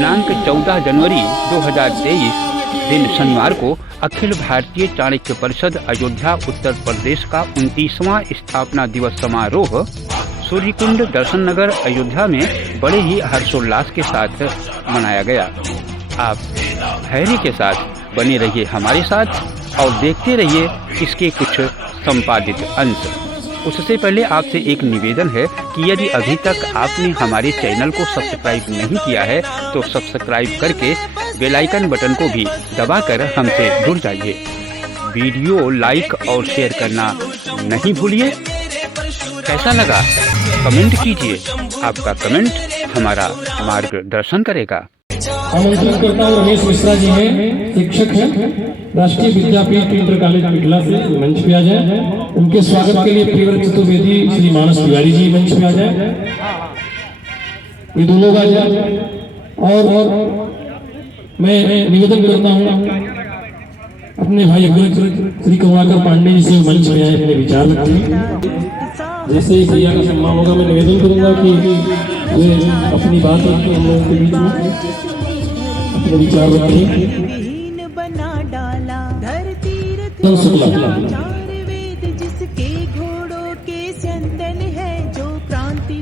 दिनांक 14 जनवरी 2023 दिन शनिवार को अखिल भारतीय चाणक्य परिषद अयोध्या उत्तर प्रदेश का 29वां स्थापना दिवस समारोह सूर्यकुंड दर्शन नगर अयोध्या में बड़े ही हर्षोल्लास के साथ मनाया गया। आप धैर्य के साथ बने रहिए हमारे साथ और देखते रहिए इसके कुछ संपादित अंश। उससे पहले आपसे एक निवेदन है कि यदि अभी तक आपने हमारे चैनल को सब्सक्राइब नहीं किया है तो सब्सक्राइब करके बेल आइकन बटन को भी दबाकर हमसे जुड़ जाइए। वीडियो लाइक और शेयर करना नहीं भूलिए। कैसा लगा कमेंट कीजिए, आपका कमेंट हमारा मार्गदर्शन करेगा। आमंत्रित करता हूँ रमेश मिश्रा जी हैं, शिक्षक हैं, राष्ट्रीय विद्यापीठ इंटर कॉलेज मिथिला से मंच पे आ जाए। उनके स्वागत के लिए प्रियव्रत चतुर्वेदी श्री मानस तिवारी जी मंच पे आ जाए। ये दो लोग आ जाए। और मैं निवेदन करता हूँ अपने भाई अग्रज श्री कमलाकर पांडे जी से मंच पे आए, अपने विचार रखें। जैसे ही भैया का सम्मान होगा मैं निवेदन करूंगा कि वे अपनी बात रखें, हम लोगों के बीच में अपने विचार रखें।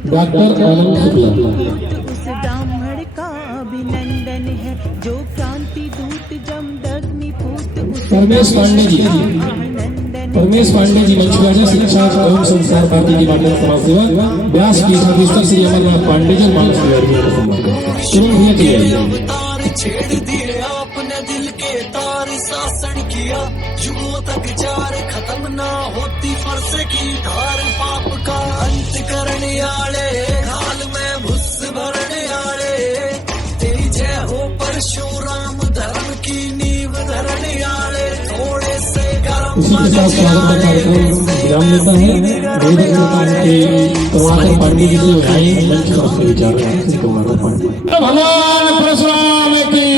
डॉक्टर आनंद शुक्ला उस ब्राह्मण का अभिनंदन है जो क्रांति दूत जमदग्नि पूत। परमेश पांडे जी, परमेश पांडे जी मंच पर शिक्षा एवं संस्कार भारती की माध्यम समाज सेवा व्यास की अधिष्ठाता श्री अमरनाथ पांडे जी मानस तिवारी जी का सम्मान करते हैं। चलो भैया चलिए। छेड़ दिए आपने दिल के तार, शासन किया युगों तक जार, खत्म ना होती फर्श की धार, पाप का अंत करने आले काल में भुस भरने आले, तेरी जय हो परशुराम धर्म की नींव धरने आले, थोड़े से गर्म इसी के साथ स्वागत का कार्यक्रम विराम लेता है। निवेदन करता हूं कि कमलाकर पांडे जी से आए मंच पर अपने विचार रखें। श्री कमलाकर पांडे। भगवान परशुराम की,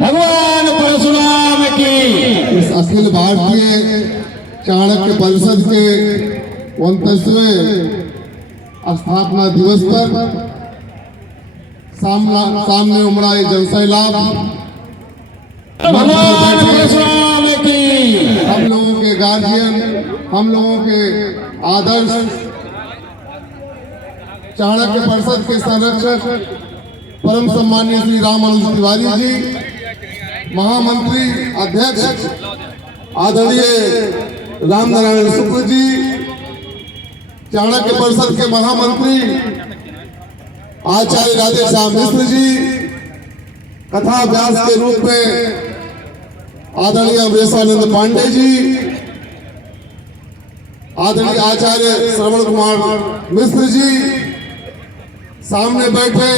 भगवान परशुराम की। इस अखिल भारतीय चाणक्य परिषद के 29वें स्थापना दिवस पर सामने उमड़ा ये जनसैलाब भगवान परशुराम की। हम लोगों के गार्जियन, हम लोगों के आदर्श चाणक्य परिषद के संरक्षक परम सम्मानीय श्री राम मनोज तिवारी जी, महामंत्री अध्यक्ष आदरणीय रामनारायण शुक्ल जी, चाणक्य परिषद के महामंत्री आचार्य राधेश्याम मिश्र जी, कथा व्यास के रूप में आदरणीय अमरेशानंद पांडे जी, आदरणीय आचार्य श्रवण कुमार मिश्र जी, सामने बैठे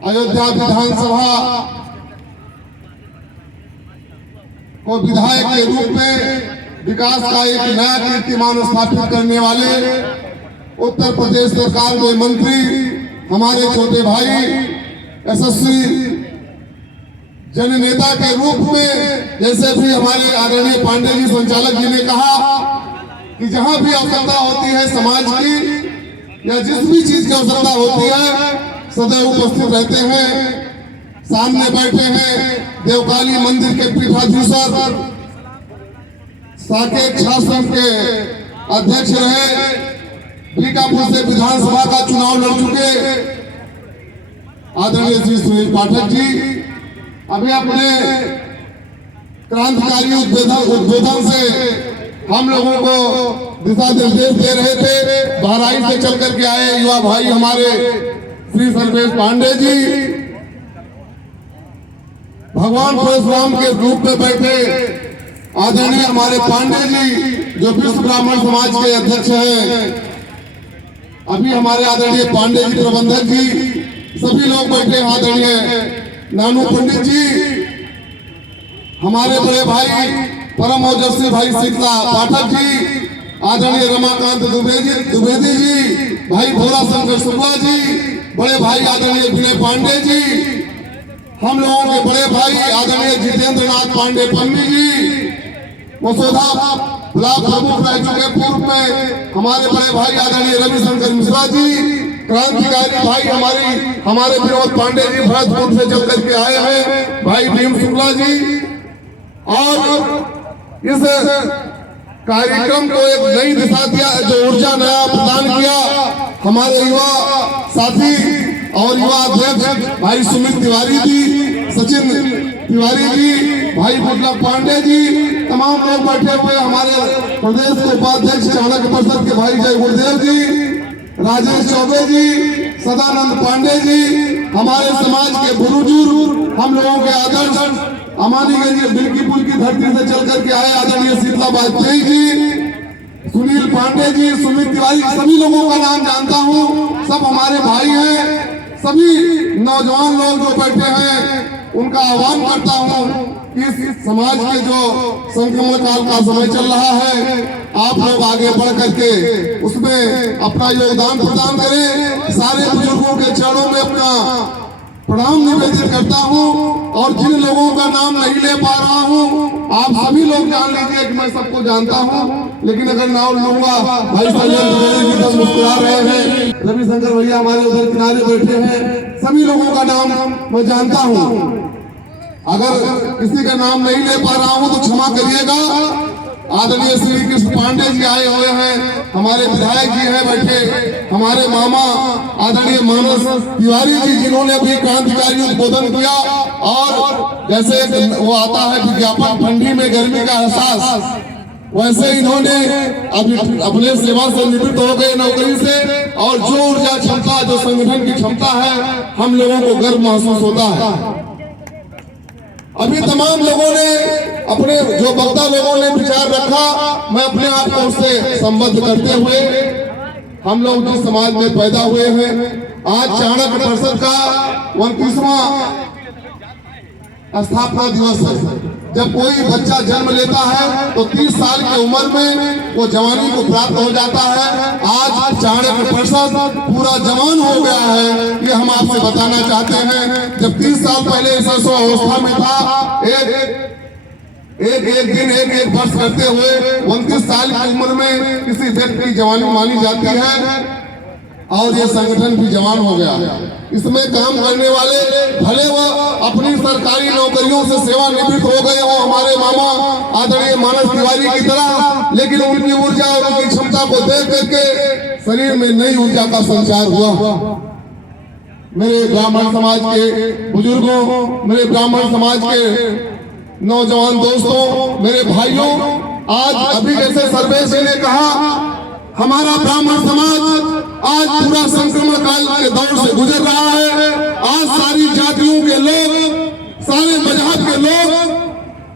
अयोध्या विधानसभा को विधायक के रूप में विकास का एक नया कीर्तिमान स्थापित करने वाले उत्तर प्रदेश सरकार के मंत्री हमारे छोटे भाई, यशस्वी जननेता के रूप में, जैसे भी हमारे आदरणीय पांडे जी संचालक जी ने कहा कि जहां भी आवश्यकता होती है समाज की या जिस भी चीज की आवश्यकता होती है सदैव उपस्थित रहते हैं। सामने बैठे हैं देवकाली मंदिर के पीठाधीश्वर, साकेत शासन के अध्यक्ष रहे, बीकापुर से विधानसभा का चुनाव लड़ चुके आदरणीय श्री सुनील पाठक जी, अभी अपने क्रांतिकारी उद्बोधन से हम लोगों को दिशा निर्देश दे रहे थे। बहराइच से चल करके आए युवा भाई हमारे श्री सर्वेश पांडे जी, भगवान परशुराम के रूप में बैठे आदरणीय हमारे पांडे जी जो विश्व ब्राह्मण समाज के अध्यक्ष हैं, अभी हमारे आदरणीय पांडे जी प्रबंधक जी, सभी लोग बैठे। आदरणीय नानू पंडित जी, हमारे बड़े भाई परम ओजस्वी भाई शीतला पाठक जी, आदरणीय रमाकांत द्विवेदी जी, भाई भोला शंकर शुक्ला जी, बड़े भाई आदरणीय विनय पांडे जी, हम लोगों के बड़े भाई आदरणीय जितेंद्र नाथ पांडे पन्नी जी, मसौदा ब्लॉक प्रमुख रह चुके पूर्व में हमारे बड़े भाई आदरणीय रविशंकर मिश्रा जी, क्रांतिकारी भाई हमारे विनोद पांडे जी भरतपुर से चल करके आए हैं, भाई भीम शुक्ला जी, और इस कार्यक्रम को एक नई दिशा दिया, जो ऊर्जा नया प्रदान किया हमारे युवा साथी और युवा अध्यक्ष भाई सुमित तिवारी जी, सचिन तिवारी जी, भाई बिप्लब पांडे जी, तमाम लोग बैठे हुए हमारे प्रदेश के उपाध्यक्ष चाणक्य परिषद के भाई जय गुरुदेव जी, राजेश चौबे जी, सदानंद पांडे जी, हमारे समाज के बुजुर्ग, हम लोगों के आदर्श अमानीगंज बिल्कीपुर की धरती से चल करके आए आदरणीय शीतला वाजपेयी जी, सुनील पांडे जी, सुमित तिवारी, सभी लोगों का नाम जानता हूँ, सब हमारे भाई हैं। सभी नौजवान लोग जो बैठे हैं उनका आह्वान करता हूँ कि इस समाज के जो संक्रमण काल का समय चल रहा है, आप लोग आगे बढ़ करके उसमें अपना योगदान प्रदान करें। सारे बुजुर्गों के चरणों में अपना प्रणाम निवेदित करता हूँ, और जिन लोगों का नाम नहीं ले पा रहा हूँ, आप सभी लोग जान लीजिए कि मैं सबको जानता हूँ, लेकिन अगर नाम लूंगा, भाई संजय द्विवेदी जी तो मुस्कुरा रहे हैं, रविशंकर भैया हमारे उधर किनारे बैठे हैं, सभी लोगों का नाम मैं जानता हूँ। अगर किसी का नाम नहीं ले पा रहा हूँ तो क्षमा करिएगा। आदरणीय श्री कृष्ण पांडे जी आए हुए हैं, हमारे विधायक जी हैं बैठे, हमारे मामा आदरणीय मानस तिवारी जी, जिन्होंने भी क्रांतिकारी उद्बोधन किया, और जैसे वो आता है विज्ञापन ठंडी में गर्मी का एहसास, वैसे इन्होंने अभी अपने सेवा से निवृत्त हो गए नौकरी से, और जो ऊर्जा क्षमता, जो संगठन की क्षमता है, हम लोगों को गर्व महसूस होता है। अभी तमाम लोगों ने अपने जो वक्ता लोगों ने विचार रखा, मैं अपने आप को उससे संबद्ध करते हुए, हम लोग जिस समाज में पैदा हुए हैं, आज चाणक्य परिषद का 29वां स्थापना दिवस है। जब कोई बच्चा जन्म लेता है तो 30 साल की उम्र में वो जवानी को प्राप्त हो जाता है। आज चाणक्य परिषद पूरा जवान हो गया है, ये हम आपसे बताना चाहते हैं। जब 30 साल पहले इस अवस्था में था, एक दिन एक वर्ष करते हुए 29 साल की उम्र में किसी व्यक्ति की जवानी मानी जाती है, और ये संगठन भी जवान हो गया। इसमें काम करने वाले भले वह अपनी सरकारी नौकरियों से सेवानिवृत्त हो गए हो, हमारे मामा आदरणीय मानस तिवारी की तरह, लेकिन उनकी ऊर्जा और उनकी क्षमता को देख करके शरीर में नई ऊर्जा का संचार हुआ। मेरे ब्राह्मण समाज के बुजुर्गों, मेरे ब्राह्मण समाज के नौजवान दोस्तों, मेरे भाइयों, आज अभी जैसे सर्वेश जी ने कहा, हमारा ब्राह्मण समाज आज पूरा संक्रमण काल के दौर से गुजर रहा है। आज सारी जातियों के लोग, सारे मजहब के लोग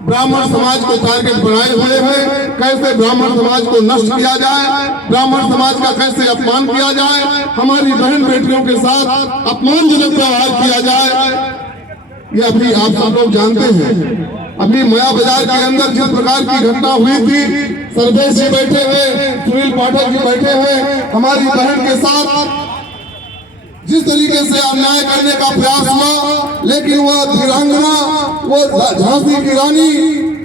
ब्राह्मण समाज को टारगेट बनाए हुए हैं। कैसे ब्राह्मण समाज को नष्ट किया जाए, ब्राह्मण समाज का कैसे अपमान किया जाए, हमारी बहन बेटियों के साथ अपमानजनक व्यवहार किया जाए, ये अभी आप सब लोग जानते हैं। अभी मया बाजार के अंदर जिस प्रकार की घटना हुई थी, सर्वेश जी बैठे हैं, सुनील पाठक जी बैठे हैं, हमारी बहन के साथ जिस तरीके से अन्याय करने का प्रयास हुआ, लेकिन वह वीरांगना, वो झांसी की रानी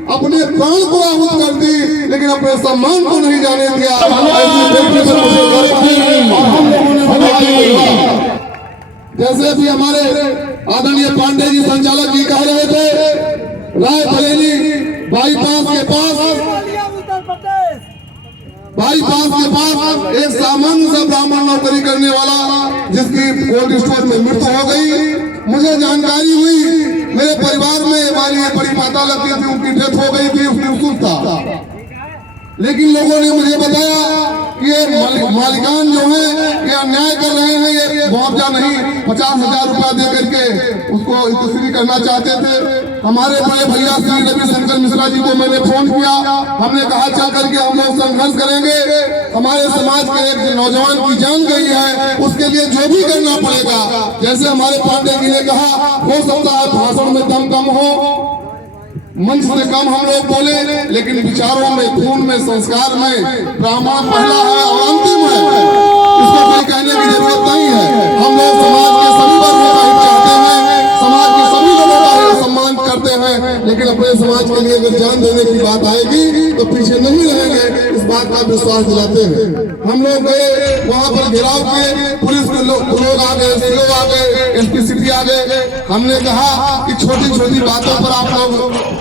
अपने प्राण को आहुत कर दी, लेकिन अपने सम्मान को नहीं जाने दिया। जैसे भी हमारे आदरणीय पांडे जी संचालक जी कह रहे थे, रायबरेली बाईपास के पास एक सामान्य सा ब्राह्मण नौकरी करने वाला, जिसकी कोल्ड स्टोर में मृत्यु हो गई। मुझे जानकारी हुई, मेरे परिवार में हमारी बड़ी माता लगती थी, उनकी डेथ हो गई थी, उसकी उसूल था। लेकिन लोगों ने मुझे बताया कि ये मालिकान जो है ये अन्याय कर रहे हैं, ये मुआवजा नहीं 50,000 रुपया दे करके उसको तस्वीर करना चाहते थे। हमारे बड़े भैया श्री रविशंकर मिश्रा जी को मैंने फोन किया, हमने कहा चल करके हम लोग संघर्ष करेंगे, हमारे समाज के एक नौजवान की जान गई है, उसके लिए जो भी करना पड़ेगा। जैसे हमारे पांडे जी ने कहा, हो सकता है भाषण में दम कम हो, मंच से कम हम लोग बोले, लेकिन विचारों में, खून में, संस्कार में ब्राह्मण पहला है और अंतिम है, इसको कोई कहने की जरूरत नहीं है। हम लोग समाज के सभी वर्गों का हित चाहते हैं, समाज के सभी लोगों का सम्मान करते हैं, लेकिन अपने समाज के लिए अगर जान देने की बात आएगी तो पीछे नहीं रहेंगे, इस बात का विश्वास दिलाते हैं। हम लोग गए वहाँ पर घेराव किए, पुलिस के लोग आ गए, सीओ आ गए, एसपी सिटी आ गए। हमने कहा कि छोटी छोटी बातों पर आप लोग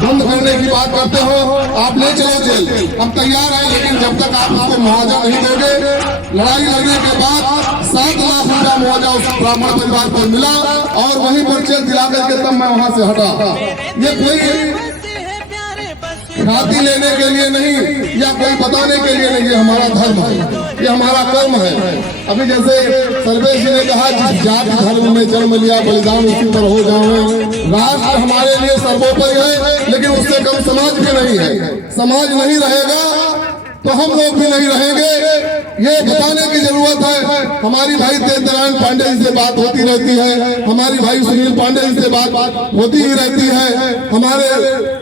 बंद करने की बात करते हो, आप ले चलो जेल, हम तैयार हैं, लेकिन जब तक आप उसको मुआवजा नहीं दोगे। लड़ाई लड़ने के बाद 7 लाख रुपया मुआवजा उस ब्राह्मण परिवार को मिला और वहीं पर चेक दिला करके तब मैं वहां से हटा। ये कोई ख्याति लेने के लिए नहीं या कोई बताने के लिए नहीं, ये हमारा धर्म है, ये हमारा कर्म है। अभी जैसे सर्वेश जी ने कहा, जिस जाति धर्म में जन्म लिया बलिदान उसी पर हो जाए। राष्ट्र हमारे लिए सर्वोपरि है, लेकिन उससे कम समाज भी नहीं है। समाज नहीं रहेगा तो हम लोग भी नहीं रहेंगे, ये बताने की जरूरत है। हमारी भाई तेज नारायण पांडे जी से बात होती रहती है, हमारी भाई सुनील पांडे जी से बात होती ही रहती है। हमारे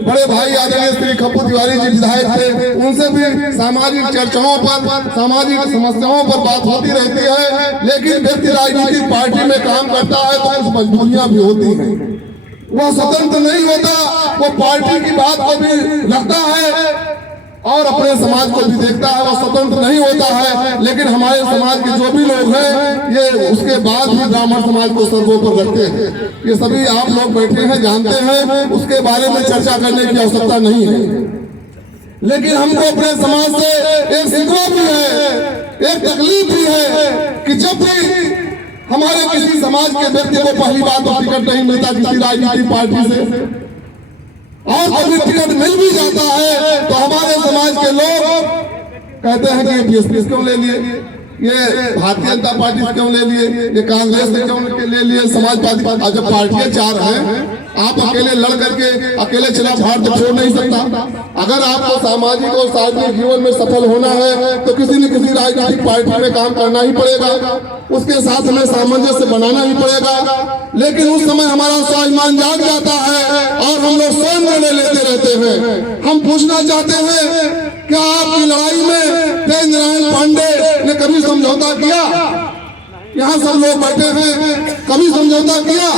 बड़े भाई आदरणीय श्री खप्पू तिवारी जी विधायक थे, उनसे भी सामाजिक चर्चाओं पर, सामाजिक समस्याओं पर बात होती रहती है। लेकिन व्यक्ति राजनीतिक पार्टी में काम करता है तो कुछ मजबूरियां भी होती हैं, वो स्वतंत्र नहीं होता, वो पार्टी की बात को भी रखता है और अपने समाज को भी देखता है, वो स्वतंत्र नहीं होता है। लेकिन हमारे समाज के जो भी लोग हैं, ये उसके बाद भी ब्राह्मण समाज को सर्वोपरि रखते हैं। ये सभी आप लोग बैठे हैं, जानते हैं, उसके बारे में चर्चा करने की आवश्यकता नहीं है। लेकिन हमको अपने समाज से एक शिकवा भी है, एक तकलीफ भी है कि जब भी हमारे किसी समाज के व्यक्ति को पहली बात तो टिकट नहीं मिलता किसी राजनीतिक पार्टी से, और कभी टिकट मिल भी जाता है तो हमारे समाज के लोग कहते हैं कि ये बीएसपी क्यों ले लिए, ये भारतीय जनता पार्टी से क्यों ले लिए, ये कांग्रेस से क्यों ले लिए, समाजवादी। जब पार्टियां 4 हैं, आप अकेले लड़ करके अकेले चुनाव हार तो छोड़ नहीं सकता। अगर आपको सामाजिक और सार्वजनिक जीवन में सफल होना है तो किसी न किसी राजनीतिक पार्टी में काम करना ही पड़ेगा, उसके साथ हमें सामंजस्य बनाना ही पड़ेगा। लेकिन उस समय हमारा स्वाभिमान जाग जाता है और हम लोग स्वयं निर्णय लेते रहते हैं। हम पूछना चाहते हैं, क्या आपकी लड़ाई में तेज नारायण पांडे ने कभी समझौता किया? यहाँ सब लोग बैठे हैं, कभी समझौता किया?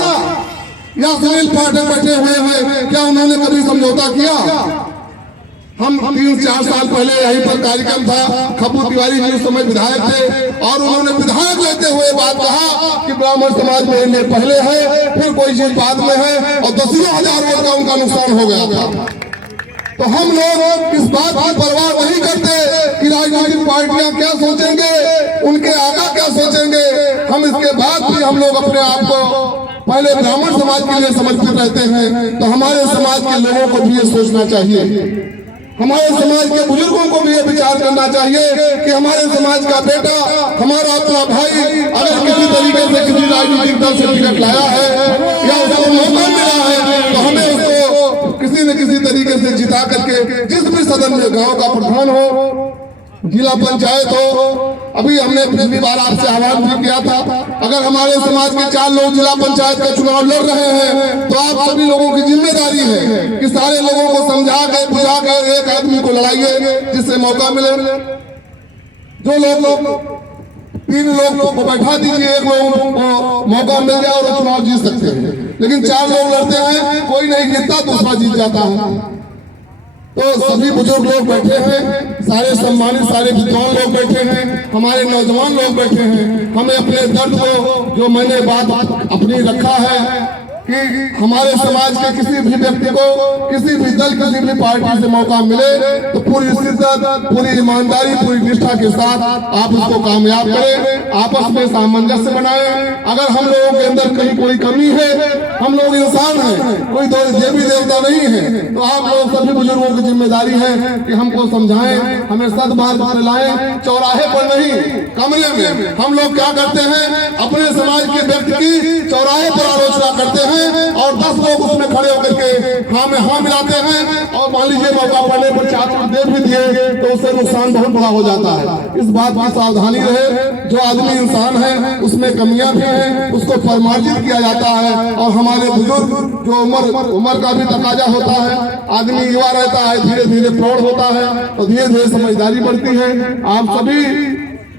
या सुनील पाठक बैठे हुए हैं, क्या उन्होंने कभी समझौता किया? हम 3-4 साल पहले यहीं पर कार्यक्रम था, खप्पू तिवारी जी उस समय विधायक थे और उन्होंने विधायक लेते हुए बात कहा कि ब्राह्मण समाज में इनमें पहले है, फिर कोई चीज बाद में है, और 10,000 वोट का उनका नुकसान हो गया था। तो हम लोग इस बात की परवाह नहीं करते कि राजनीतिक पार्टियां क्या सोचेंगे, उनके आगा क्या सोचेंगे। हम इसके बाद भी हम लोग अपने आप को पहले ब्राह्मण समाज के लिए समर्पित रहते हैं। तो हमारे समाज के लोगों को भी ये सोचना चाहिए, हमारे समाज के बुजुर्गों को भी ये विचार करना चाहिए कि हमारे समाज का बेटा, हमारा अपना भाई अगर किसी तरीके से किसी राजनीतिक दल से टिकट लाया है या उसको मौका मिला है, तो हमें उसको किसी न किसी तरीके से जिता करके, जिस भी सदन में गांव का प्रधान हो, जिला पंचायत हो, अभी हमने पिछली बार आपसे आह्वान भी किया था, अगर हमारे समाज के 4 लोग जिला पंचायत का चुनाव लड़ रहे हैं तो आप सभी लोगों की जिम्मेदारी है कि सारे लोगों को समझा कर बुझा कर एक आदमी को लड़ाइए जिससे मौका मिले। जो लोग 3 लोग को बैठा दीजिए, एक लोग को मौका मिल जाए और चुनाव जीत सकते हैं। लेकिन 4 लोग लड़ते हैं, कोई नहीं जीतता, दूसरा जीत जाता है। तो सभी बुजुर्ग लोग बैठे हैं, सारे सम्मानित सारे विद्वान लोग बैठे हैं, हमारे नौजवान लोग बैठे हैं। हमें अपने दर्द को, जो मैंने बात अपनी रखा है कि हमारे समाज के किसी भी व्यक्ति को, किसी भी दल, किसी भी पार्टी से मौका मिले तो पूरी शिद्दत, पूरी ईमानदारी, पूरी निष्ठा के साथ आप उसको कामयाब करें, आपस में सामंजस्य बनाएं। अगर हम लोगों के अंदर कहीं कोई कमी है, हम लोग इंसान हैं, कोई देवी देवता नहीं है, तो आप लोग सभी बुजुर्गों की जिम्मेदारी है कि हमको समझाएं, हमें सद्मार्ग पर लाएं, चौराहे पर नहीं, कमरे में। हम लोग क्या करते हैं, अपने समाज के व्यक्ति की चौराहे पर आलोचना करते हैं और 10 लोग उसमें खड़े होकर के हाँ में हाँ मिलाते हैं, और मान लीजिए मौका पड़ने पर 4 दे भी दिए तो उससे नुकसान बहुत बड़ा हो जाता है। इस बात की सावधानी रहे, जो आदमी इंसान है उसमें कमियां भी हैं, उसको परमार्जित किया जाता है। और हमारे बुजुर्ग जो उम्र का भी तकाजा होता है, आदमी युवा रहता है, धीरे धीरे प्रौढ़ होता है और धीरे धीरे समझदारी बढ़ती है। आप सभी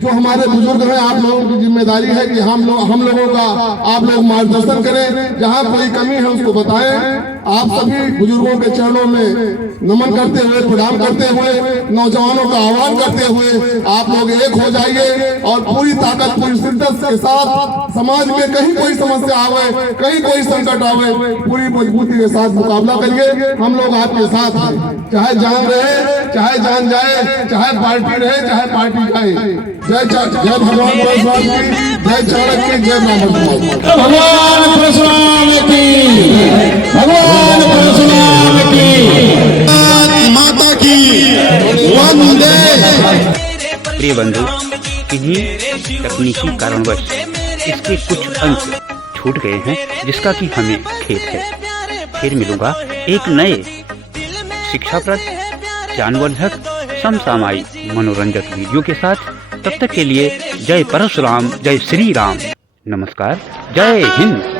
जो हमारे बुजुर्ग हैं, आप लोगों की जिम्मेदारी है कि हम लोगों का आप लोग मार्गदर्शन करें, जहाँ कोई कमी है उसको बताएं। आप सभी बुजुर्गों के चरणों में नमन करते हुए, प्रणाम करते हुए, नौजवानों का आह्वान करते हुए आप लोग एक हो जाइए और पूरी ताकत, पूरी शिद्दत के साथ समाज में कहीं कोई समस्या आवे, कहीं कोई संकट आवे, पूरी मजबूती के साथ मुकाबला करिए। हम लोग आपके साथ हैं, चाहे जान रहे, चाहे जान जाए, चाहे पार्टी रहे, चाहे पार्टी जाए। जय भगवान परशुराम की, जय चाणक्य की, जय ब्राह्मण। भगवान परशुराम की, भगवान परशुराम की, माता की वंदे। प्रिय बंधु, किन्हीं तकनीकी कारणवश इसके कुछ अंश छूट गए हैं, जिसका कि हमें खेद है। फिर मिलूंगा एक नए शिक्षाप्रद, ज्ञानवर्धक, समसामयिक, मनोरंजक वीडियो के साथ। तब तक के लिए जय परशुराम, जय श्री राम, नमस्कार, जय हिंद।